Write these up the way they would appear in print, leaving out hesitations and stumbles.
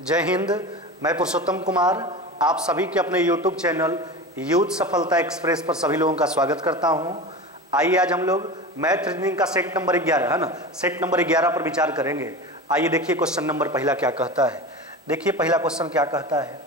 जय हिंद। मैं पुरुषोत्तम कुमार आप सभी के अपने YouTube चैनल यूथ सफलता एक्सप्रेस पर सभी लोगों का स्वागत करता हूं। आइए आज हम लोग मैथ रीजनिंग का सेट नंबर 11 है ना, सेट नंबर 11 पर विचार करेंगे। आइए देखिए क्वेश्चन नंबर पहला क्या कहता है। देखिए पहला क्वेश्चन क्या कहता है।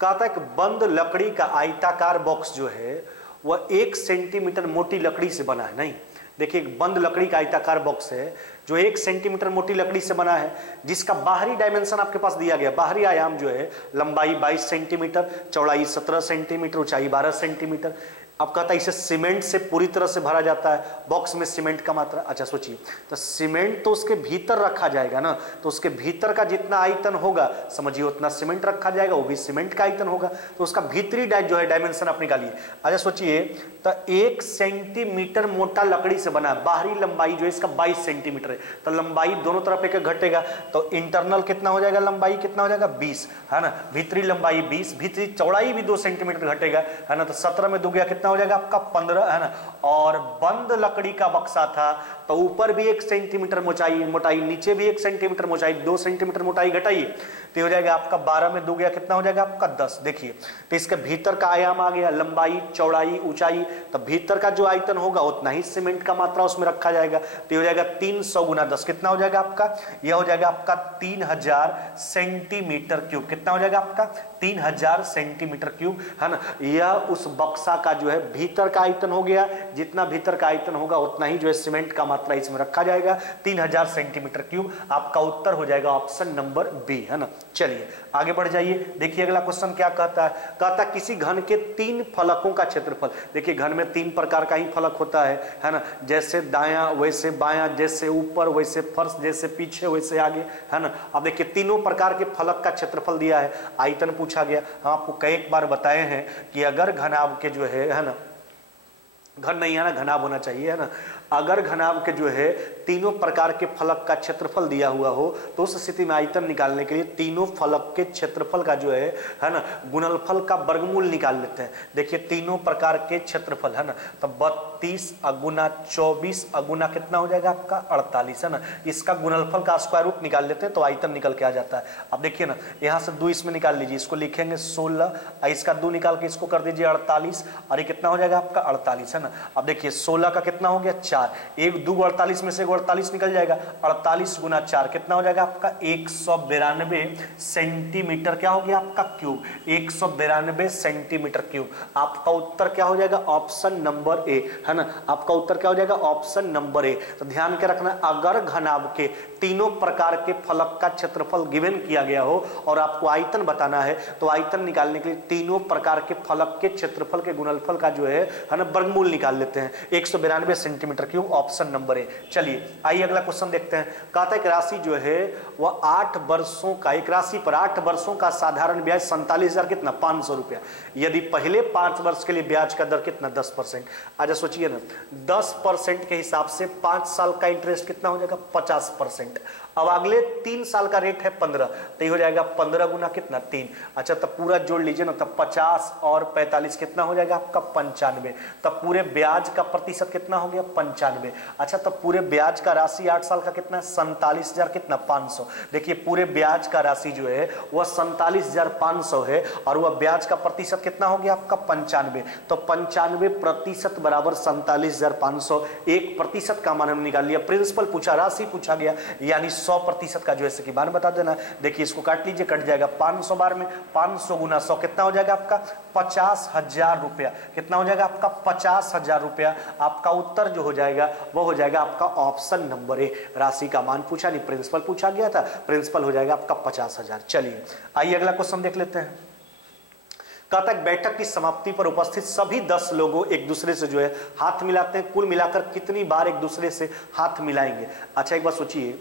कहता है कि बंद लकड़ी का आयताकार बॉक्स जो है वह 1 सेंटीमीटर मोटी लकड़ी से बना है। नहीं, देखिए एक बंद लकड़ी का आयताकार बॉक्स है जो 1 सेंटीमीटर मोटी लकड़ी से बना है, जिसका बाहरी डायमेंशन आपके पास दिया गया। बाहरी आयाम जो है लंबाई 22 सेंटीमीटर, चौड़ाई 17 सेंटीमीटर, ऊंचाई 12 सेंटीमीटर। अब कहता है इसे सीमेंट से पूरी तरह से भरा जाता है। बॉक्स में सीमेंट का मात्रा, अच्छा सोचिए, तो सीमेंट तो उसके भीतर रखा जाएगा ना, तो उसके भीतर का जितना आयतन होगा समझिए उतना सीमेंट रखा जाएगा, वो भी सीमेंट का आयतन होगा। तो उसका भीतरी जो है डायमेंशन आप निकालिए। अच्छा सोचिए, तो 1 सेंटीमीटर मोटा लकड़ी से बना है, बाहरी लंबाई जो है इसका 22 सेंटीमीटर है, तो लंबाई दोनों तरफ एक घटेगा, तो इंटरनल कितना हो जाएगा, लंबाई कितना हो जाएगा 20 है ना, भीतरी लंबाई 20, भीतरी चौड़ाई भी 2 सेंटीमीटर घटेगा है ना, तो 17 में 2 गया कितना हो जाएगा आपका 15 है ना। और बंद लकड़ी का बक्सा था तो ऊपर भी 1 सेंटीमीटर मोटाई, नीचे भी 1 सेंटीमीटर मोटाई, 2 सेंटीमीटर मोटाई घटाइए तो हो जाएगा आपका 12 में 2 गया कितना हो जाएगा आपका 10। देखिए तो इसके भीतर का आयाम आ गया, लंबाई, चौड़ाई, ऊंचाई, तो भीतर का जो आयतन होगा उतना ही सीमेंट का मात्रा उसमें रखा जाएगा। तो हो जाएगा 300 गुना 10 कितना हो जाएगा आपका, यह हो जाएगा आपका 3000 सेंटीमीटर क्यूब। कितना हो जाएगा आपका 3000 सेंटीमीटर क्यूब है ना। यह उस बक्सा का जो है भीतर का आयतन हो गया, जितना भीतर का आयतन होगा उतना ही जो है सीमेंट का मात्रा इसमें रखा जाएगा, 3000 सेंटीमीटर क्यूब। आपका उत्तर हो जाएगा ऑप्शन नंबर बी है ना। चलिए आगे बढ़ जाइए। देखिए अगला क्वेश्चन क्या कहता है। कहता है किसी घन के 3 फलकों का क्षेत्रफल। देखिए घन में 3 प्रकार का ही फलक होता है ना, जैसे दायां वैसे बायां, जैसे ऊपर वैसे फर्श, जैसे पीछे वैसे आगे है ना। अब देखिए तीनों प्रकार के फलक का क्षेत्रफल दिया है, आयतन पूछा गया। हम आपको कई बार बताए हैं कि अगर घनाभ के जो है ना, घन नहीं है ना, घनाभ होना चाहिए है ना। अगर घनाभ के जो है तीनों प्रकार के फलक का क्षेत्रफल दिया हुआ हो तो उस स्थिति में आयतन निकालने के लिए तीनों फलक के क्षेत्रफल का जो है ना, गुणनफल का वर्गमूल निकाल लेते हैं। देखिए तीनों प्रकार के क्षेत्रफल है ना, तो 32 अगुना 24 अगुना कितना हो जाएगा आपका 48 है ना। इसका गुणनफल का स्क्वायर रूट निकाल लेते हैं तो आयतन निकल के आ जाता है। अब देखिए ना, यहाँ से 2 इसमें निकाल लीजिए, इसको लिखेंगे 16, इसका 2 निकाल के इसको कर दीजिए 48, और ये कितना हो जाएगा आपका 48 है ना। अब देखिए 16 का कितना हो गया 4, 1 2 48 में से 48 निकल जाएगा, 48 गुना 4 कितना हो जाएगा आपका 192 सेंटीमीटर क्या हो गया आपका क्यूब, 192 सेंटीमीटर क्यूब। आपका उत्तर क्या हो जाएगा ऑप्शन नंबर ए है ना। आपका उत्तर क्या हो जाएगा ऑप्शन नंबर ए। तो ध्यान के रखना, अगर घनाभ के तीनों प्रकार के फलक का क्षेत्रफल गिवन किया गया हो और आपको आयतन बताना है तो आयतन निकालने के लिए तीनों प्रकार के फलक के क्षेत्रफल के गुणनफल का जो है ना वर्गमूल निकाल लेते हैं, 192 centimetre cube, option number A. चलिए आइए अगला क्वेश्चन देखते हैं। कहता है कि राशि जो है वह 8 वर्षों का, एक राशि पर 8 वर्षों का साधारण ब्याज 47,000 कितना 500 रुपया। यदि पहले 5 वर्ष के लिए ब्याज का दर कितना 10%। अच्छा सोचिए ना, 10% के हिसाब से 5 साल का इंटरेस्ट कितना हो जाएगा 50%। अब अगले 3 साल का रेट है 15, तो हो जाएगा 15 गुना कितना 3। अच्छा तब पूरा जोड़ लीजिए ना, तब 50 और 45 कितना हो जाएगा आपका 95। तब पूरे ब्याज का प्रतिशत कितना हो गया 95। अच्छा तब पूरे ब्याज का राशि 8 साल का कितना 47,000 कितना 500। देखिए पूरे ब्याज का राशि जो है वह 47,500 है और वह ब्याज का प्रतिशत कितना हो गया आपका 95। तो 95% बराबर 47,500। 1% का मान हमने निकाल लिया। प्रिंसिपल पूछा, राशि पूछा गया, यानी 100% का जो है सकी मान बता देना। देखिए इसको काट लीजिए, कट जाएगा 500 बार में, 500 गुना 100 कितना हो जाएगा आपका 50,000 रुपया। कितना हो जाएगा आपका 50,000 रुपया। आपका उत्तर जो हो जाएगा वो हो जाएगा आपका ऑप्शन नंबर ए। राशि का मान पूछा नहीं, प्रिंसिपल पूछा गया था, प्रिंसिपल हो जाएगा आपका 50,000। चलिए आइए अगला क्वेश्चन देख लेते हैं। कहता है बैठक की समाप्ति पर उपस्थित सभी 10 लोगों एक दूसरे से जो है हाथ मिलाते हैं, कुल मिलाकर कितनी बार एक दूसरे से हाथ मिलाएंगे। अच्छा एक बार सोचिए,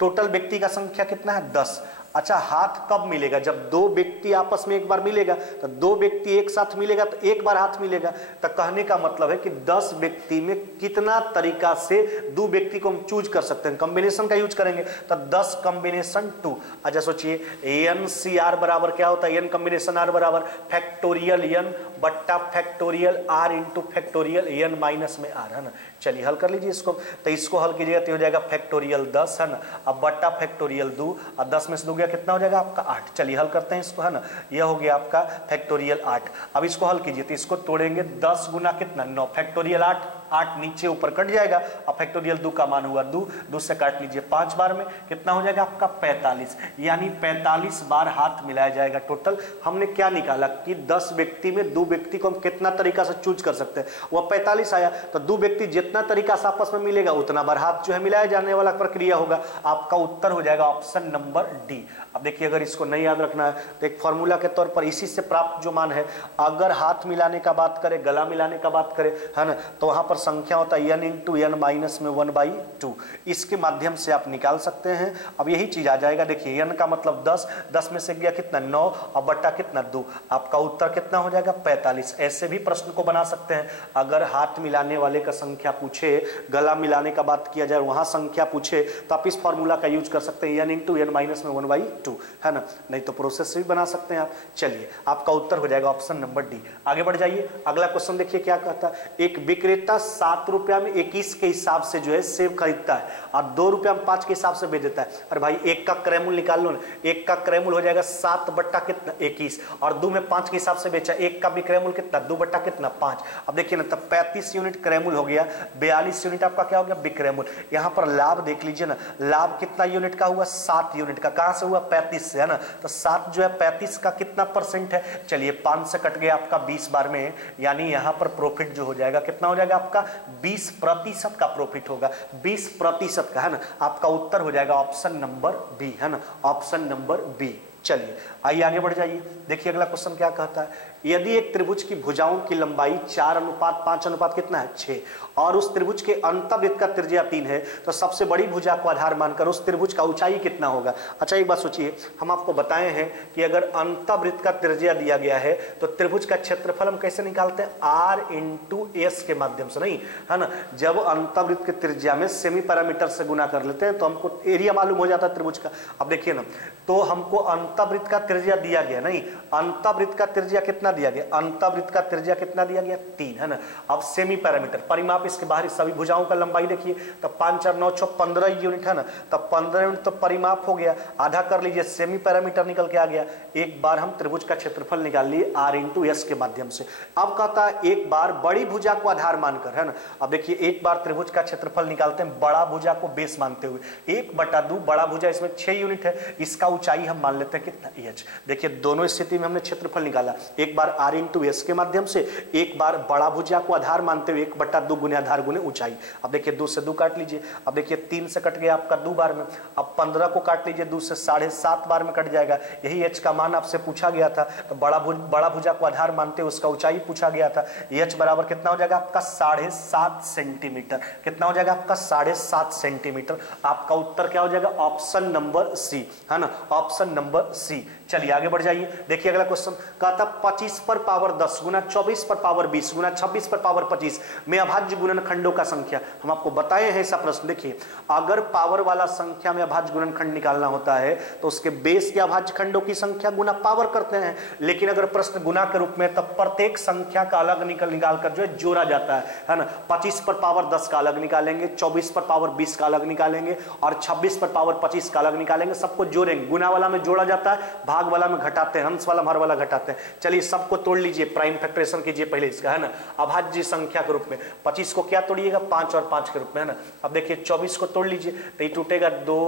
टोटल व्यक्ति का संख्या कितना है 10। अच्छा हाथ कब मिलेगा, जब 2 व्यक्ति आपस में एक बार मिलेगा, तो 2 व्यक्ति एक साथ मिलेगा तो एक बार हाथ मिलेगा। तो कहने का मतलब है कि 10 व्यक्ति में कितना तरीका से 2 व्यक्ति को हम चूज कर सकते हैं, कॉम्बिनेशन का यूज करेंगे, तो 10 कॉम्बिनेशन 2। अच्छा सोचिए NCR बराबर क्या होता है, n कॉम्बिनेशन r बराबर फैक्टोरियल n बट्टा factorial r into factorial n minus में आर, है ना। चलिए हल कर लीजिए इसको, तो इसको हल कीजिएगा तो हो जाएगा फैक्टोरियल 10, है ना। अब बट्टा फैक्टोरियल 2, और 10 में से 2 गया कितना हो जाएगा आपका 8। चलिए हल करते हैं इसको, है ना। यह हो गया आपका फैक्टोरियल 8। अब इसको हल कीजिए तो इसको तोड़ेंगे 10 गुना कितना 9, फैक्टोरियल 8, 8 नीचे ऊपर कट जाएगा। अब फैक्टोरियल 2 का मान हुआ 2, 2 से काट लीजिए 5 बार में कितना हो जाएगा आपका 45, यानी 45 बार हाथ मिलाया जाएगा टोटल। हमने क्या निकाला कि 10 व्यक्ति में 2 व्यक्ति को हम कितना तरीका से चूज कर सकते हैं, वह 45 आया। तो 2 व्यक्ति जितना तरीका से आपस में मिलेगा उतना बार हाथ जो है मिलाया जाने वाला प्रक्रिया होगा। आपका उत्तर हो जाएगा ऑप्शन नंबर डी। अब देखिए अगर इसको नहीं याद रखना है तो एक फॉर्मूला के तौर पर इसी से प्राप्त जो मान है, अगर हाथ मिलाने का बात करें, गला मिलाने का बात करें, है ना, तो वहां पर संख्या होता है n इंटू एन माइनस में 1/2। इसके माध्यम से आप निकाल सकते हैं। अब यही चीज आ जाएगा, देखिए n का मतलब 10, 10 में से गया कितना 9 और बट्टा कितना 2, आपका उत्तर कितना हो जाएगा 45। ऐसे भी प्रश्न को बना सकते हैं। अगर हाथ मिलाने वाले का संख्या पूछे, गला मिलाने का बात किया जाए वहां संख्या पूछे, तो आप इस फॉर्मूला का यूज कर सकते हैं n इंटू एन माइनस में 1/2, है ना। नहीं तो प्रोसेस भी बना सकते हैं आप। चलिए आपका उत्तर हो जाएगा ऑप्शन नंबर डी। आगे बढ़ जाइए, अगला क्वेश्चन देखिए क्या कहता है। एक विक्रेता 7 रुपया में 21 के हिसाब से जो है सेब खरीदता है और 2 रुपया में 5 के हिसाब से बेच देता है। अरे भाई एक का क्रयमूल्य निकाल लो ना, एक का क्रयमूल्य हो जाएगा 7 बट्टा कितना 21 और 2 में 5 के हिसाब से बेचा, एक का भी क्रयमूल्य कितना 2 बट्टा कितना 5। अब देखिए ना, तब 35 यूनिट क्रयमूल्य हो गया, 42 यूनिट आपका क्या हो गया विक्रयमूल्य। यहाँ पर लाभ देख लीजिए ना, लाभ कितना यूनिट का हुआ 7 यूनिट का, कहां से हुआ 35 से, है ना। तो 7 जो है 35 का कितना परसेंट है, चलिए 5 से कट गया आपका 20 बार में, यानी यहां पर प्रॉफिट जो हो जाएगा कितना हो जाएगा आपका 20% का प्रॉफिट होगा, 20% का, है ना। आपका उत्तर हो जाएगा ऑप्शन नंबर बी, है ना, ऑप्शन नंबर बी। चलिए आइए आगे बढ़ जाइए, देखिए अगला क्वेश्चन क्या कहता है। यदि एक त्रिभुज की भुजाओं की लंबाई 4:5 कितना है 6 और उस त्रिभुज के अंतःवृत्त का त्रिज्या 3 है, तो सबसे बड़ी भुजा को आधार मानकर उस त्रिभुज का ऊंचाई कितना होगा। अच्छा एक बात सोचिए, हम आपको बताए हैं कि अगर अंतःवृत्त का त्रिज्या दिया गया है तो त्रिभुज का क्षेत्रफल हम कैसे निकालते हैं, आर इंटू एस के माध्यम से, नहीं है ना। जब अंतःवृत्त के त्रिज्या में सेमी पैरामीटर से गुना कर लेते हैं तो हमको एरिया मालूम हो जाता है त्रिभुज का। अब देखिए ना, तो हमको अंतःवृत्त का त्रिज्या दिया गया, नहीं अंतःवृत्त का त्रिज्या कितना दिया गया, अंतःवृत्त का त्रिज्या कितना दिया गया 3, है ना। अब सेमी पैरामीटर परिमाप इसके बाहरी सभी भुजाओं का लंबाई देखिए, तब 5 4 9 6 15 यूनिट, है ना। तब 15 यूनिट तो परिमाप हो गया, आधा कर लीजिए सेमी पैरामीटर निकल के आ गया। एक बार हम त्रिभुज का क्षेत्रफल निकाल लिए आर इंटू एस के माध्यम से। अब कहता है एक बार बड़ी भुजा को आधार मानकर, है ना। अब देखिए एक बार त्रिभुज का क्षेत्रफल निकालते हैं बड़ा भुजा को बेस मानते हुए, 1/2 बड़ा भुजा इसमें 6 यूनिट है, इसका ऊंचाई हम मान लेते हैं कितना एच। देखिए दोनों स्थिति में हमने क्षेत्रफल निकाला, एक बार आर इंटू एस के माध्यम से, एक बार बड़ा भुजा को आधार मानते हुए 1/2 गुने आधार गुने ऊंचाई। अब देखिए 2 से 2 काट लीजिए, अब देखिए 3 से कट गया आपका 2 बार में, अब 15 को काट लीजिए 2 से 7.5 बार में कट जाएगा। यही एच का मान आपसे पूछा गया था, तो बड़ा भुजा को आधार मानते हुए उसका ऊंचाई पूछा गया था। एच बराबर कितना हो जाएगा आपका 7.5 सेंटीमीटर, कितना हो जाएगा आपका 7.5 सेंटीमीटर। आपका उत्तर क्या हो जाएगा ऑप्शन नंबर सी, है ना, ऑप्शन नंबर सी। चलिए आगे बढ़ जाइए, देखिए अगला क्वेश्चन कहता 25 पर पावर 10 गुना 24 पर पावर 20 गुना 26 पर पावर 25 में अभाज्य गुणनखंडों का संख्या। हम आपको बताए हैं ऐसा प्रश्न, देखिए अगर पावर वाला संख्या में अभाज्य गुणनखंड निकालना होता है तो उसके बेस के अभाज्य खंडों की संख्या गुना पावर करते हैं, लेकिन अगर प्रश्न गुना के रूप में तब प्रत्येक संख्या का अलग निकाल कर जो है जोड़ा जाता है ना। 25 पर पावर 10 का अलग निकालेंगे, 24 पर पावर 20 का अलग निकालेंगे और 26 पर पावर 25 का अलग निकालेंगे, सबको जोड़ेंगे। गुना वाला में जोड़ा जाता है, भाग वाला में घटाते हैं, अंश वाला हर वाला घटाते हैं। चलिए सबको तोड़ लीजिए, प्राइम फैक्टराइजेशन कीजिए पहले इसका, है ना, अभाज्य संख्या के रूप में। 25 को क्या तोड़िएगा 5 और 5 के रूप में, है ना। अब देखिए 24 को तोड़ लीजिए तो ये टूटेगा 2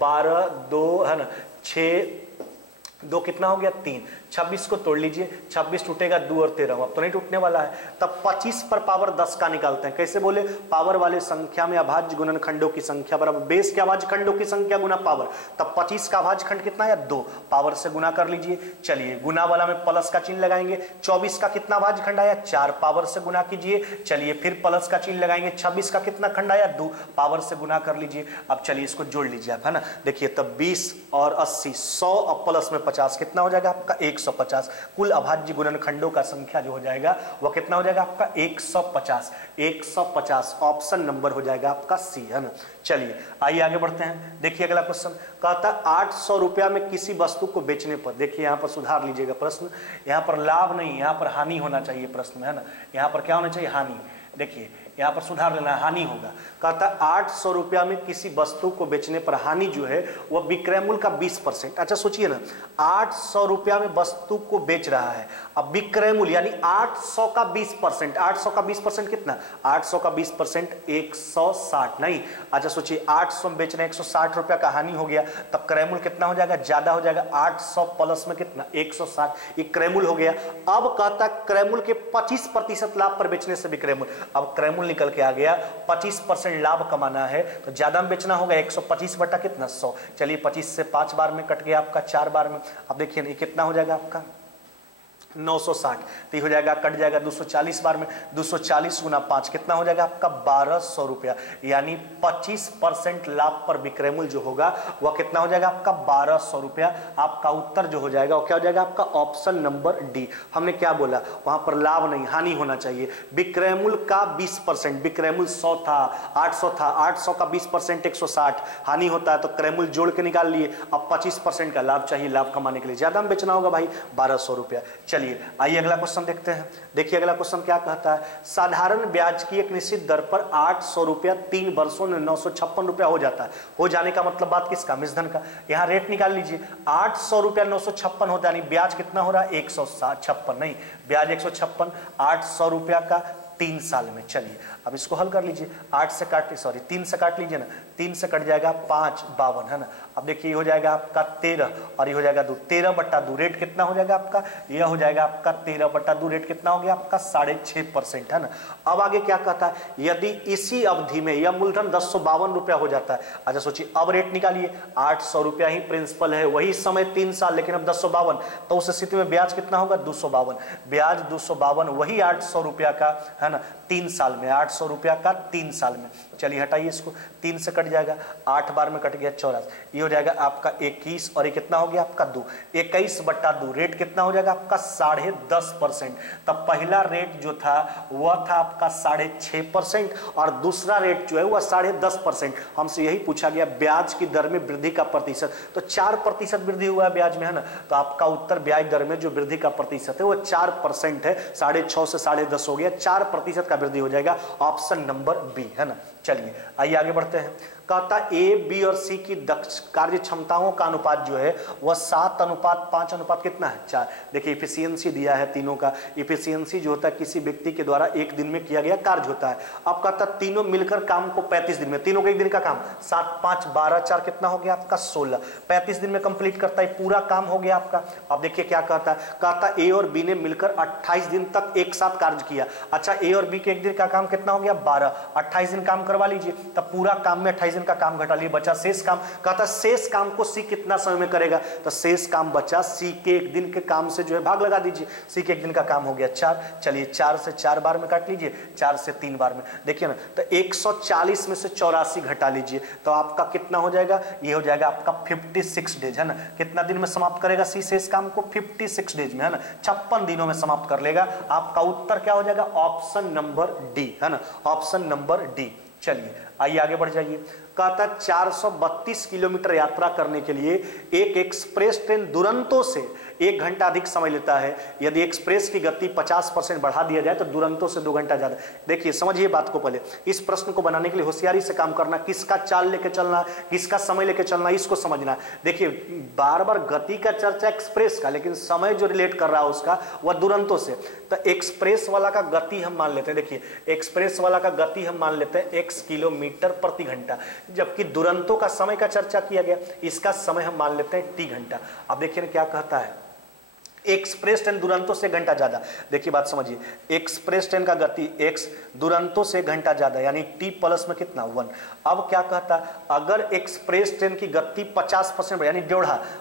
12 2, है ना, 6 2 कितना हो गया 3। 26 को तोड़ लीजिए, 26 टूटेगा 2 और 13, अब तो नहीं टूटने वाला है। तब 25 पर पावर 10 का निकालते हैं, कैसे बोले, पावर वाले संख्या में अभाज्य गुणनखंडों की संख्या बराबर बेस के अभाज्य खंडों की संख्या गुना पावर। तब 25 का अभाज्य खंड कितना है 2, पावर से गुना कर लीजिए। चलिए गुना वाला में प्लस का चिन्ह लगाएंगे, 24 का कितना अभाज्य खंड आया 4, पावर से गुना कीजिए। चलिए फिर प्लस का चिन्ह लगाएंगे, 26 का कितना खंड आया 2, पावर से गुना कर लीजिए। अब चलिए इसको जोड़ लीजिए आप, है ना। देखिए तब 20 और 80 100 और प्लस में 150 कितना हो जाएगा आपका 150। कुल अभाज्य गुणनखंडों का संख्या जो हो जाएगा वह कितना हो जाएगा आपका 150। 150 ऑप्शन नंबर हो जाएगा आपका सी, है ना। चलिए आइए आगे बढ़ते हैं। देखिए अगला क्वेश्चन कहता है 800 रुपया में किसी वस्तु को बेचने पर, देखिए यहाँ पर सुधार लीजिएगा प्रश्न, यहाँ पर लाभ नहीं, यहाँ पर हानि होना चाहिए प्रश्न में, है ना। यहाँ पर क्या होना चाहिए, हानि। देखिए यहाँ पर सुधार लेना है, हानि होगा। कहता है 800 रुपया में किसी वस्तु को बेचने पर हानि जो है वह विक्रय मूल्य का 20%। अच्छा सोचिए ना, 800 रुपया में वस्तु को बेच रहा है, अब विक्रय मूल्य यानी 800 का 20%, 800 का 20% कितना, 800 का 20% 160 नहीं। अच्छा सोचिए 800 में बेच रहे हैं, 160 रुपया का हानि हो गया, तब क्रय मूल्य कितना हो जाएगा, ज्यादा हो जाएगा, 800 प्लस में कितना 160, ये क्रय मूल्य हो गया। अब कहता क्रय मूल्य के 25% लाभ पर बेचने से विक्रय मूल्य, अब क्रय मूल्य निकल के आ गया 25% लाभ कमाना है तो ज्यादा में बेचना होगा, 125 बटा कितना 100। चलिए 25 से 5 बार में कट गया आपका 4 बार में। अब देखिए ये कितना हो जाएगा आपका 960, तो हो जाएगा कट जाएगा 240 बार में, 240 गुना 5 कितना हो जाएगा आपका 1200 रुपया, यानी 25% लाभ पर विक्रय मूल्य जो होगा वह कितना हो जाएगा आपका 1200 रुपया। आपका उत्तर जो हो जाएगा वो क्या हो जाएगा आपका ऑप्शन नंबर डी। हमने क्या बोला, वहां पर लाभ नहीं हानि होना चाहिए। विक्रय मूल्य का 20%, विक्रय मूल्य 100 था, 800 था, 800 का 20% 160, हानि होता है तो क्रय मूल्य जोड़ के निकाल लिए। अब 25% का लाभ चाहिए, लाभ कमाने के लिए ज्यादा में बेचना होगा भाई 1200 रुपया। चलिए आइए अगला क्वेश्चन देखते हैं। देखिए अगला क्वेश्चन क्या कहता है, साधारण ब्याज की एक निश्चित दर पर 800 रुपया 3 वर्षों में 956 रुपया हो जाता है। हो जाने का मतलब बात किसका, मिश्रधन का। यहां रेट निकाल लीजिए, 800 रुपया 956 होता है, यानी ब्याज कितना हो रहा है 156 नहीं, ब्याज 156, 800 रुपया का 3 साल में। चलिए अब इसको हल कर लीजिए, 8 से काट, सॉरी 3 से काट लीजिए ना, 3 से कट जाएगा 5 52, है ना। अब देखिए ये हो जाएगा आपका 13 और ये हो जाएगा 2, 13 बट्टा 2 रेट कितना हो जाएगा आपका, यह हो जाएगा आपका 13 बट्टा 2 रेट कितना हो गया आपका 6.5%, है ना। अब आगे क्या कहता है, यदि इसी अवधि में यह मूलधन 1052 रुपया हो जाता है। अच्छा सोचिए अब रेट निकालिए, 800 रुपया ही प्रिंसिपल है, वही समय 3 साल, लेकिन अब 1052, तो उस स्थिति में ब्याज कितना होगा 252, ब्याज 252 वही 800 रुपया का, है ना, 3 साल में, 800 रुपया का 3 साल में। चलिए हटाइए इसको, 3 से कट जाएगा, 8 बार में कट गया 84, ये हो जाएगा आपका 21 और ये कितना हो गया आपका 2, 21 बट्टा 2 रेट कितना हो जाएगा आपका 10.5%। तब पहला रेट जो था वह था आपका 6.5% और दूसरा रेट जो है वह 10.5%। हमसे यही पूछा गया ब्याज की दर में वृद्धि का प्रतिशत, तो 4% वृद्धि हुआ है ब्याज में, है ना। तो आपका उत्तर ब्याज दर में जो वृद्धि का प्रतिशत है वो 4% है, 6.5 से 10.5 हो गया, 4% का वृद्धि हो जाएगा, ऑप्शन नंबर बी, है ना। चलिए आइए आगे बढ़ते हैं। कहता ए बी और सी की दक्ष कार्य क्षमताओं का अनुपात जो है वह 7:5 कितना है 4। देखिए इफिशियंसी दिया है तीनों का, इफिशियंसी जो होता है किसी व्यक्ति के द्वारा एक दिन में किया गया कार्य होता है। अब कहता तीनों मिलकर काम को 35 दिन में, तीनों का एक दिन का काम 7 5 12 4 कितना हो गया आपका 16, 35 दिन में कंप्लीट करता है, पूरा काम हो गया आपका। अब देखिए क्या कहता है, कहता ए और बी ने मिलकर 28 दिन तक एक साथ कार्य किया। अच्छा ए और बी के एक दिन का काम कितना हो गया 12, 28 दिन काम करवा लीजिए, तब पूरा काम में 28 दिन का काम घटा लिए, बचा शेष काम। कहता शेष काम को सी कितना समय में करेगा, तो शेष काम बचा सी के एक दिन के काम से जो है भाग लगा दीजिए, सी के एक दिन का काम हो गया 4। चलिए 4 से 4 बार में काट लीजिए, 4 से 3 बार में, देखिए ना, तो 140 में से 84 घटा लीजिए, तो आपका कितना हो जाएगा, ये हो जाएगा आपका 56 डेज, है ना। कितना दिन में समाप्त करेगा सी शेष काम को 56 डेज में, है ना, 56 दिनों में समाप्त कर लेगा। आपका उत्तर क्या हो जाएगा ऑप्शन नंबर डी, है ना, ऑप्शन नंबर डी। चलिए आइए आगे बढ़ जाइए। कहता 432 किलोमीटर यात्रा करने के लिए एक एक्सप्रेस ट्रेन दुरंतो से 1 घंटा अधिक समय लेता है। यदि एक्सप्रेस की गति 50% बढ़ा दिया जाए तो दुरंतो से 2 घंटा ज्यादा। देखिए समझिए बात को, पहले इस प्रश्न को बनाने के लिए होशियारी से काम करना, किसका चाल लेके चलना, किसका समय लेके चलना, इसको समझना। देखिए बार बार गति का चर्चा एक्सप्रेस का, लेकिन समय जो रिलेट कर रहा है उसका वह दुरंतो से। तो एक्सप्रेस वाला का गति हम मान लेते हैं, देखिए एक्सप्रेस वाला का गति हम मान लेते हैं x किलोमीटर प्रति घंटा, जबकि दुरंतो का समय का चर्चा किया गया, इसका समय हम मान लेते हैं t घंटा। अब देखिए क्या कहता है, एक्सप्रेस ट्रेन दुरंतो से घंटा ज्यादा। देखिए बात समझिए, एक्सप्रेस ट्रेन का गति x दुरंतो से घंटा ज्यादा, यानी t प्लस में कितना 1। अब क्या कहता है, अगर एक्सप्रेस ट्रेन की गति 50% यानी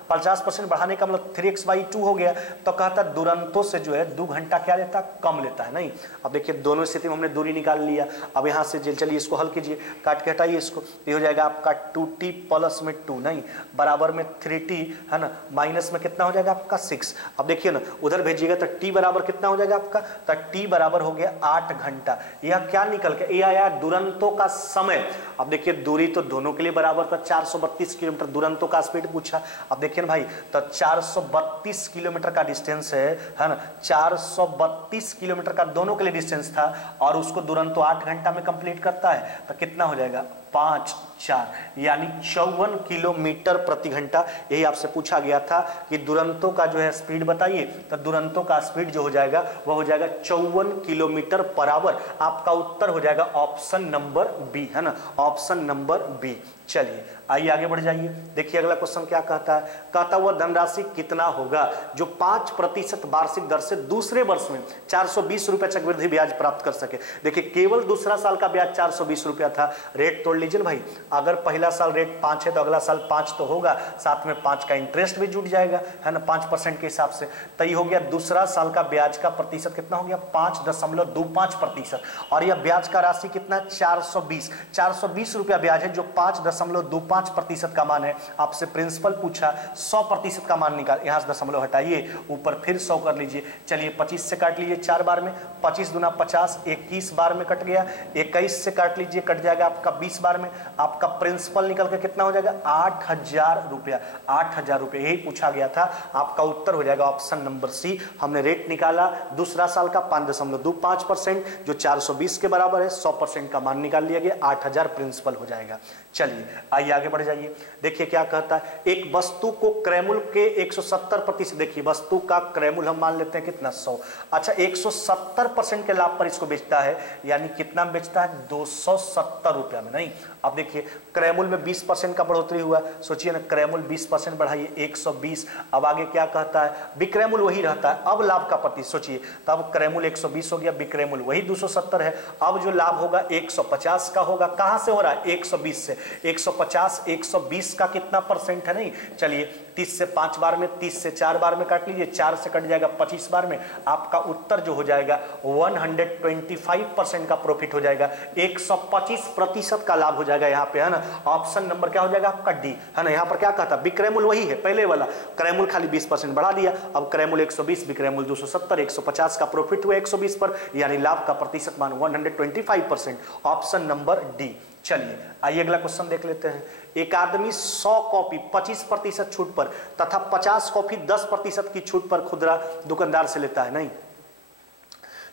50% बढ़ाने का मतलब 3x/2 हो गया, तो कहता दुरंतो से जो है 2 घंटा क्या लेता, कम लेता है। नहीं, अब देखिए दोनों स्थिति में हमने दूरी निकाल लिया। अब यहाँ से चलिए इसको हल कीजिए, काट के हटाइए इसको, ये हो जाएगा आपका 2t प्लस में 2 नहीं बराबर में 3t है ना, माइनस में कितना हो जाएगा आपका 6। अब देखिए ना उधर भेजिएगा तो t बराबर कितना हो जाएगा आपका, तो t बराबर हो गया 8 घंटा। यह क्या निकल के ये आया दुरंतो का समय। अब देखिए दूरी तो दोनों के लिए बराबर था, 432 किलोमीटर दुरंतो का स्पीड पूछा। अब देखिए ना भाई, तो 432 किलोमीटर का डिस्टेंस है ना, 432 किलोमीटर का दोनों के लिए डिस्टेंस था, और उसको दुरंतो 8 घंटा में कंप्लीट करता है, तो कितना हो जाएगा 5/4 यानी 54 किलोमीटर प्रति घंटा। यही आपसे पूछा गया था कि दुरंतो का जो है स्पीड बताइए, तो दुरंतो का स्पीड जो हो जाएगा वह हो जाएगा 54 किलोमीटर पर आवर। आपका उत्तर हो जाएगा ऑप्शन नंबर बी, है ना, ऑप्शन नंबर बी। चलिए आइए आगे बढ़ जाइए। देखिए अगला क्वेश्चन क्या कहता है, कहता वह धनराशि कितना होगा जो 5% वार्षिक दर से दूसरे वर्ष में 420 रुपए चक्रवृद्धि ब्याज प्राप्त कर सके। देखिए केवल दूसरा साल का ब्याज 420 रुपया था, रेट तोड़ लीजिए ना भाई, अगर पहला साल रेट 5 है तो अगला साल 5 तो होगा, साथ में 5 का इंटरेस्ट भी जुट जाएगा, है ना, 5% के हिसाब से। तो ये हो गया दूसरा साल का ब्याज का प्रतिशत कितना हो गया 5.25%, और यह ब्याज का राशि कितना 420 रुपया ब्याज है, जो 5.25% का मान है। आपसे प्रिंसिपल पूछा 100% का मान निकाल, यहां से दशमलव हटाइए, ऊपर फिर 100 कर लीजिए। चलिए 25 से काट लीजिए 4 बार में, 25 दूना 50, 21 बार में कट गया। 21 से काट लीजिए, कट जाएगा आपका 20 बार में। आपका प्रिंसिपल निकल के कितना हो जाएगा 8000 रुपया, 8000 रुपये, यही पूछा गया था। आपका उत्तर हो जाएगा ऑप्शन नंबर सी। हमने रेट निकाला दूसरा साल का 5.25%, जो 420 के बराबर है, 100% का मान निकाल लिया गया, 8000 प्रिंसिपल हो जाएगा। चलिए आइए आगे बढ़ जाइए। देखिए क्या कहता है, एक वस्तु को क्रयमूल्य के 170%, देखिए वस्तु का क्रयमूल्य हम मान लेते हैं कितना 100, अच्छा 170% के लाभ पर इसको बेचता है, यानी कितना बेचता है 270 रुपया में। नहीं, अब देखिए क्रयमूल्य में 20% का बढ़ोतरी हुआ, सोचिए ना, क्रयमूल्य 20% बढ़ाइए 120। अब आगे क्या कहता है, विक्रयमूल्य वही रहता है, अब लाभ का प्रतिशत सोचिए, तब क्रयमूल्य 120 हो गया, विक्रयमूल्य वही 270 है। अब जो लाभ होगा 150 का होगा, कहां से हो रहा है 120 से, 150 120 का कितना परसेंट है। नहीं, चलिए 30 से 5 बार में, 30 से 4 बार में काट लीजिए, 4 से कट जाएगा 25 बार में। आपका उत्तर जो हो जाएगा 125% का प्रॉफिट हो जाएगा, 125% का लाभ हो जाएगा यहाँ पे, है ना। ऑप्शन नंबर क्या हो जाएगा आपका डी, है ना। यहाँ पर क्या कहता, विक्रयमूल्य वही है पहले वाला, क्रयमूल्य खाली 20% बढ़ा दिया, अब क्रयमूल्य 120, विक्रयमूल्य 270, 150 का प्रॉफिट हुआ 120 पर, यानी लाभ का प्रतिशत मान 125%, ऑप्शन नंबर डी। चलिए आइए अगला क्वेश्चन देख लेते हैं। एक आदमी 100 कॉपी 25% छूट पर तथा 50 कॉपी 10% की छूट पर खुदरा दुकानदार से लेता है। नहीं,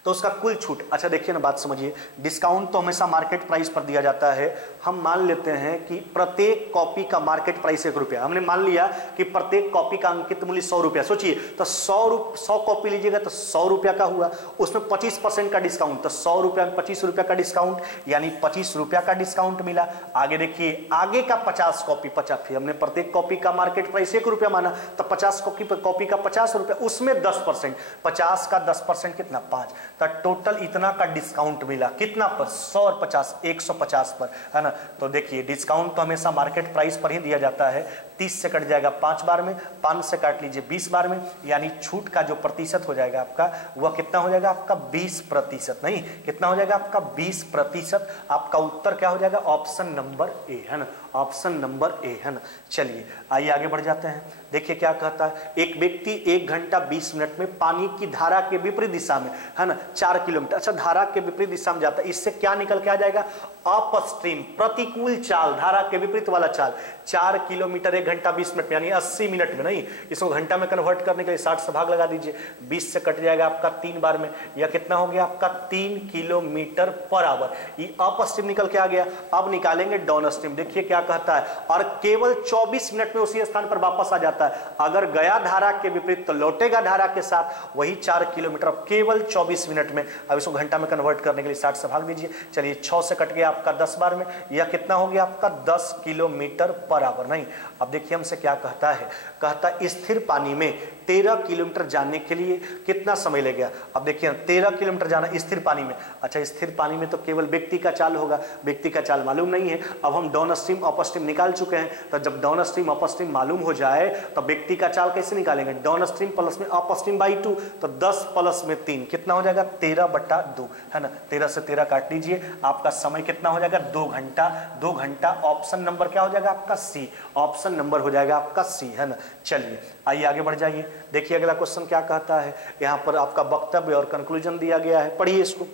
तो उसका कुल छूट, अच्छा देखिए ना बात समझिए, डिस्काउंट तो हमेशा मार्केट प्राइस पर दिया जाता है। हम मान लेते हैं कि प्रत्येक कॉपी का मार्केट प्राइस 1 रुपया, हमने मान लिया कि प्रत्येक कॉपी का अंकित मूल्य 100 रुपया। सोचिए तो 100 कॉपी लीजिएगा तो 100 रुपया का हुआ, उसमें 25% का डिस्काउंट, तो 100 रुपया में 25 रुपया का डिस्काउंट, यानी 25 रुपया का डिस्काउंट मिला। आगे देखिए आगे का 50 कॉपी 50, फिर हमने प्रत्येक कॉपी का मार्केट प्राइस 1 रुपया माना, तो 50 कॉपी का 50 रुपया, उसमें 10%, 50 का 10% कितना 5, तो टोटल इतना का डिस्काउंट मिला, कितना पर 100 और 50, 150 पर, है ना। तो देखिए डिस्काउंट तो हमेशा मार्केट प्राइस पर ही दिया जाता है। 30 से कट जाएगा 5 बार में, 5 से काट लीजिए 20 बार में, यानी छूट का जो प्रतिशत हो जाएगा आपका वह कितना हो जाएगा आपका 20%। नहीं, कितना हो जाएगा आपका 20%। आपका उत्तर क्या हो जाएगा ऑप्शन नंबर ए, है ना, ऑप्शन नंबर ए, है ना। चलिए आइए आगे बढ़ जाते हैं। देखिए क्या कहता है, एक व्यक्ति 1 घंटा 20 मिनट में पानी की धारा के विपरीत दिशा में, है ना, 4 किलोमीटर, अच्छा धारा के विपरीत दिशा में जाता है, इससे क्या निकल के आ जाएगा अपस्ट्रीम, प्रतिकूल चाल, धारा के विपरीत वाला चाल। 4 किलोमीटर 1 घंटा 20 मिनट में, यानी 80 मिनट में। नहीं, इसको घंटा में कन्वर्ट करने के लिए 60 से भाग लगा दीजिए, 20 से कट जाएगा आपका 3 बार में, या कितना हो गया आपका 3 किलोमीटर पर आवर। ये अपस्ट्रीम निकल के आ गया। अब निकालेंगे डाउन स्ट्रीम। देखिए क्या कहता है, और केवल 24 मिनट में उसी स्थान पर वापस आ जाता है। अगर गया धारा के विपरीत तो लौटेगा धारा के साथ, वही 4 किलोमीटर, केवल 24 मिनट में। अब इसको घंटा में कन्वर्ट करने के लिए 60 से भाग दीजिए। चलिए 6 से कट गया आपका 10 बार में, यह कितना हो गया आपका 10 किलोमीटर पर आवर। नहीं, अब देखिए हमसे क्या कहता है, कहता स्थिर पानी में 13 किलोमीटर जाने के लिए कितना समय लगेगा। अब देखिए 13 किलोमीटर जाना स्थिर पानी में। अच्छा, स्थिर पानी में तो केवल व्यक्ति का चाल होगा, व्यक्ति का चाल मालूम नहीं है। अब हम डाउन स्ट्रीम अप स्ट्रीम निकाल चुके हैं, तो जब डाउन स्ट्रीम अप स्ट्रीम मालूम हो जाए तो व्यक्ति का चाल कैसे निकालेंगे, डाउन स्ट्रीम प्लस में अप स्ट्रीम बाई 2, तो 10 प्लस में 3 कितना हो जाएगा 13/2 है ना। 13 से 13 काट लीजिए, आपका समय कितना हो जाएगा 2 घंटा। 2 घंटा ऑप्शन नंबर क्या हो जाएगा आपका सी, ऑप्शन नंबर हो जाएगा आपका सी है ना। चलिए आइए आगे बढ़ जाइए। देखिए अगला क्वेश्चन क्या कहता है, यहां पर आपका वक्तव्य और कंक्लूजन दिया गया है, पढ़िए इसको।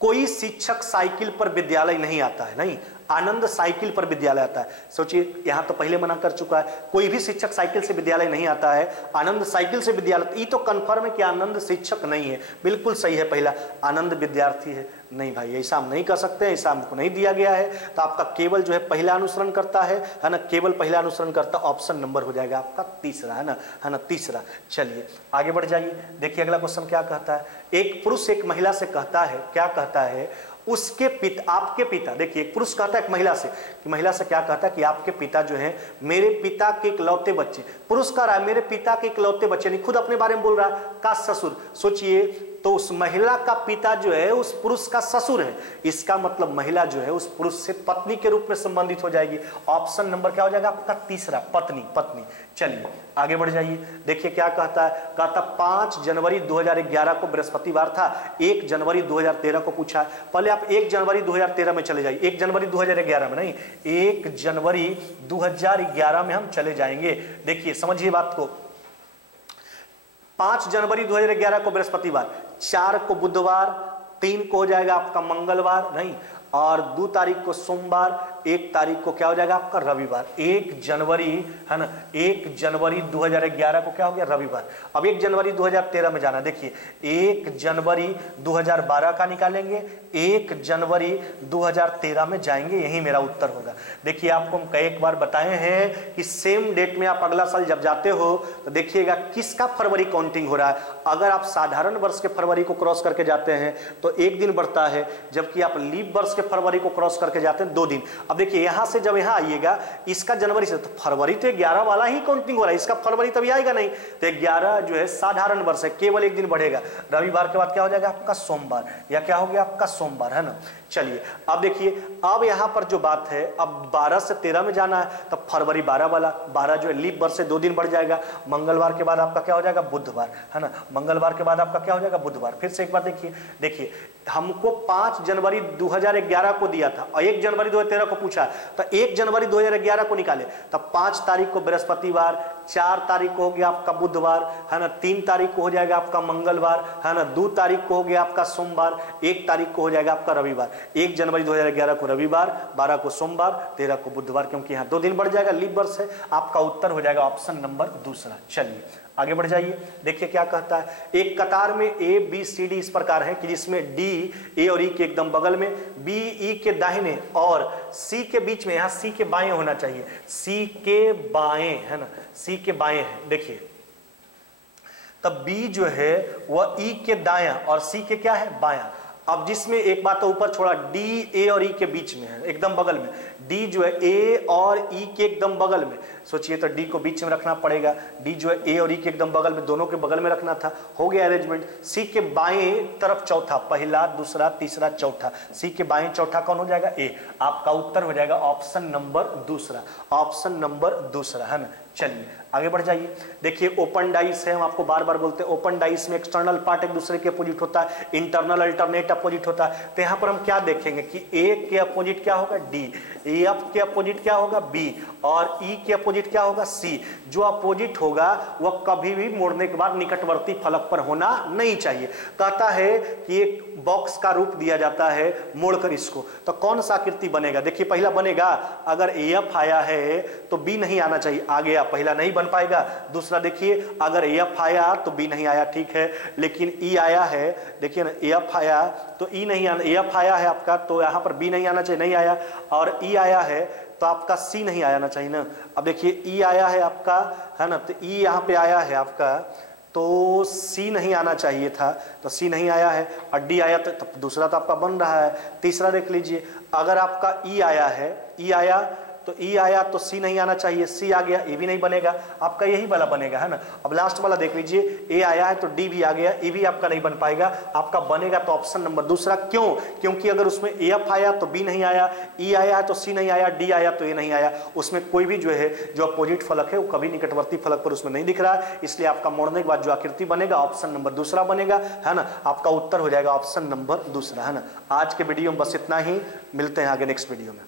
कोई शिक्षक साइकिल पर विद्यालय नहीं आता है, नहीं, आनंद साइकिल पर विद्यालय आता है। सोचिए यहां तो पहले मना कर चुका है, कोई भी शिक्षक साइकिल से विद्यालय नहीं आता है, आनंद साइकिल से विद्यालय। ये तो कंफर्म है कि आनंद शिक्षक नहीं है, बिल्कुल सही है पहला, आनंद विद्यार्थी है। नहीं भाई ऐसा हम नहीं कर सकते, ऐसा हमको नहीं दिया गया है, तो आपका केवल जो है पहला अनुसरण करता है ना, केवल पहला अनुसरण करता, ऑप्शन नंबर हो जाएगा आपका तीसरा है ना, तीसरा। चलिए आगे बढ़ जाइए। देखिए अगला क्वेश्चन क्या कहता है, एक पुरुष एक महिला से कहता है, क्या कहता है, उसके पिता, आपके पिता, देखिए एक पुरुष कहता है एक महिला से, कि महिला से क्या कहता है कि आपके पिता जो है मेरे पिता के इकलौते बच्चे, पुरुष कह रहा है मेरे पिता के इकलौते बच्चे, नहीं खुद अपने बारे में बोल रहा है, का ससुर। सोचिए तो उस महिला का पिता जो है उस पुरुष का ससुर है, इसका मतलब महिला जो है उस पुरुष से पत्नी के रूप में संबंधित हो जाएगी। ऑप्शन नंबर क्या हो जाएगा आपका तीसरा, पत्नी, पत्नी। चलिए आगे बढ़ जाइए। देखिए क्या कहता है, कहता 5 जनवरी 2011 को बृहस्पतिवार था, 1 जनवरी 2013 को पूछा है। पहले आप 1 जनवरी 2013 में चले जाइए, 1 जनवरी 2011 में नहीं, 1 जनवरी 2011 में हम चले जाएंगे। देखिए समझिए बात को, 5 जनवरी 2011 को बृहस्पतिवार, 4 को बुधवार, 3 को हो जाएगा आपका मंगलवार, नहीं, और 2 तारीख को सोमवार, 1 तारीख को क्या हो जाएगा आपका रविवार। 1 जनवरी है ना, 1 जनवरी 2011 को क्या हो गया रविवार। अब 1 जनवरी 2013 में जाना, देखिए 1 जनवरी 2012 का निकालेंगे, 1 जनवरी 2013 में जाएंगे, यही मेरा उत्तर होगा। देखिए आपको हम कई एक बार बताए हैं कि सेम डेट में आप अगला साल जब जाते हो तो देखिएगा किसका फरवरी काउंटिंग हो रहा है। अगर आप साधारण वर्ष के फरवरी को क्रॉस करके जाते हैं तो 1 दिन बढ़ता है, जबकि आप लीप वर्ष के फरवरी को क्रॉस करके जाते हैं 2 दिन। अब देखिए यहां से जब यहां आइएगा, इसका जनवरी से, तो फरवरी तो 11 वाला ही काउंटिंग हो रहा है, इसका फरवरी तभी आएगा नहीं, तो 11 जो है साधारण वर्ष है, केवल 1 दिन बढ़ेगा। रविवार के बाद क्या हो जाएगा आपका सोमवार, या क्या हो गया आपका सोमवार है ना। चलिए अब देखिए, अब यहां पर जो बात है, अब 12 से 13 में जाना है, तो फरवरी 12 वाला, 12 जो है लीप वर्ष से 2 दिन बढ़ जाएगा। मंगलवार के बाद आपका क्या हो जाएगा बुधवार है ना, मंगलवार के बाद आपका क्या हो जाएगा बुधवार। फिर से एक बार देखिए, देखिए हमको 5 जनवरी 2011 को दिया था और 1 जनवरी 2013 को पूछा, तो 1 जनवरी 2011 को निकाले, तब 5 तारीख को बृहस्पतिवार, 4 तारीख को हो गया आपका बुधवार है ना, 3 तारीख को हो जाएगा आपका मंगलवार है ना, 2 तारीख को हो गया आपका सोमवार, 1 तारीख को हो जाएगा आपका रविवार। 1 जनवरी 2011 को रविवार, 12 को सोमवार, 13 को बुधवार, क्योंकि यहाँ 2 दिन बढ़ जाएगा, लीप वर्ष है। आपका उत्तर हो जाएगा ऑप्शन नंबर दूसरा। चलिए आगे बढ़ जाइए। देखिए क्या कहता है, एक कतार में ए बी सी डी इस प्रकार है कि जिसमें डी ए और ई के एकदम बगल में, बी ई के दाहिने और सी के बीच में, यहाँ सी के बाएं होना चाहिए, सी के बाएं है ना, सी के बाएं है। देखिए तब बी जो है वह ई के दायां और सी के क्या है बायां। अब जिसमें एक बात तो ऊपर छोड़ा, डी ए और ई के बीच में है, एकदम बगल में, डी जो है ए और ई के एकदम बगल में। सोचिए तो डी को बीच में रखना पड़ेगा, डी जो है ए और ई के एकदम बगल में, दोनों के बगल में रखना था, हो गया अरेंजमेंट। सी के बाएं तरफ चौथा, पहला दूसरा तीसरा चौथा, सी के बाएं चौथा कौन हो जाएगा ए। आपका उत्तर हो जाएगा ऑप्शन नंबर दूसरा, ऑप्शन नंबर दूसरा है ना। चलिए आगे बढ़ जाइए। देखिए ओपन डाइस है, हम आपको बार बार बोलते हैं ओपन डाइस में एक्सटर्नल पार्ट एक दूसरे के अपोजिट होता है, इंटरनल अल्टरनेट अपोजिट होता है। तो यहाँ पर हम क्या देखेंगे कि ए के अपोजिट क्या होगा डी, एफ के अपोजिट क्या होगा बी, और ई के अपोजिट क्या होगा सी। जो अपोजिट होगा वह कभी भी मोड़ने के बाद निकटवर्ती फलक पर होना नहीं चाहिए। कहता है कि एक बॉक्स का रूप दिया जाता है, मोड़कर इसको, तो कौन सा आकृति बनेगा। देखिए पहला बनेगा, अगर एफ आया है तो बी नहीं आना चाहिए, आगे आप पहला नहीं बन पाएगा। दूसरा देखिए, अगर एफ आया तो बी नहीं आया, ठीक है, लेकिन ई आया है, देखिए ना एफ आया तो ई नहीं आना, एफ आया है आपका तो यहाँ पर बी नहीं आना चाहिए, नहीं आया, और ई आया है तो आपका सी नहीं आना चाहिए ना। अब देखिए ई आया है आपका है ना, तो ई यहाँ पे आया है आपका, तो सी नहीं आना चाहिए था, तो सी नहीं आया है, और डी आया तो दूसरा तो आपका बन रहा है। तीसरा देख लीजिए, अगर आपका ई आया है, ई आया तो ई आया तो सी नहीं आना चाहिए, सी आ गया, ए भी नहीं बनेगा, आपका यही वाला बनेगा, है ना। अब लास्ट वाला देख लीजिए, ए आया है तो डी भी आ गया, ए भी आपका नहीं बन पाएगा, आपका बनेगा तो ऑप्शन नंबर दूसरा। क्यों? क्योंकि अगर उसमें ए एफ आया तो बी नहीं आया, ई आया तो सी नहीं आया, डी आया तो ए नहीं आया, उसमें कोई भी जो है जो अपोजिट फलक है वो कभी निकटवर्ती फलक पर उसमें नहीं दिख रहा है, इसलिए आपका मोड़ने के बाद जो आकृति बनेगा ऑप्शन नंबर दूसरा बनेगा, है ना। आपका उत्तर हो जाएगा ऑप्शन नंबर दूसरा, है ना। आज के वीडियो में बस इतना ही, मिलते हैं आगे नेक्स्ट वीडियो में।